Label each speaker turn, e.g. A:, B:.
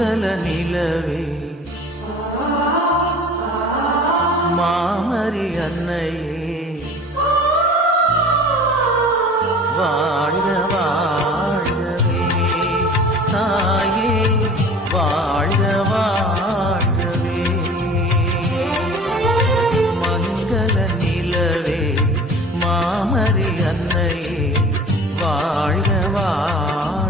A: மங்கள நிலவே. மாமரி அன்னையே. வாழ்க வாழ்கவே. தாயே வாழ்க வாழ்கவே. மங்கள நிலவே மாமரி அன்னையே. வாழ்க வாழ்கவே